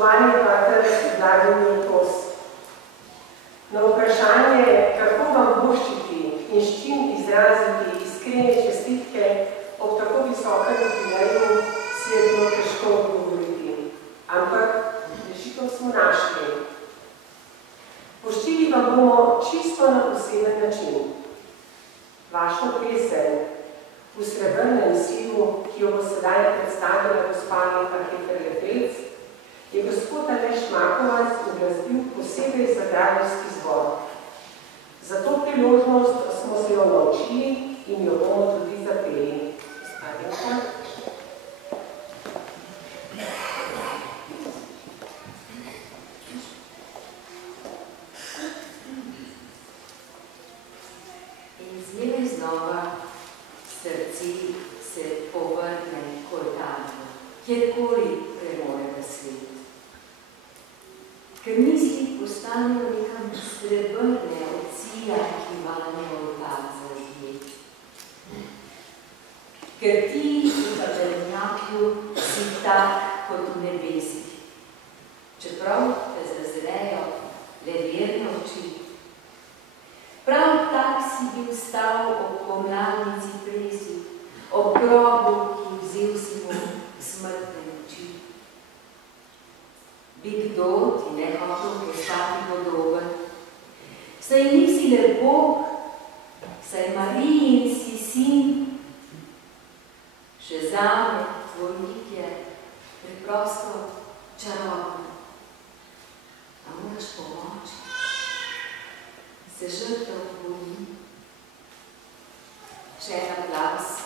Spoštovani pater Vladimir Kos, na vprašanje, kako vam voščiti in s čim izraziti iskrene čestitke ob tako visokem jubileju, si je bilo težko odgovoriti. Ampak rešitev smo našli. Voščili vam bomo čisto na poseben način. Vašo pesem v srebrnem slivu, ki jo bo sedaj predstavila gospa Heferle-Pelc, je gospod Aleš Makovac uglasbil posebej za Grajevski zbor. Za to priložnost smo se jo naučili in jo bomo tudi zapeli. Spadinka. In zmeraj znova srci se povrne k oltarju, kjerkoli premore v svet. Ker misli postanejo nekam srebrne od cilja, ki vanje oltar zažije. Ker ti v tabernaklju si tak kot v nebesih, čeprav te zazrejo le verne oči. Prav tak si bil stal ob pomladni cipresi, ob grobu, ki vzel si mu smrtne oči. Bi kdo ti ne hotel postati podoben, saj nisi le Bog, saj Marijin si sin. Še zame tvoj lik je preprosto čaroben, a moraš pomoči, se žrtev bojim. Še en aplavz.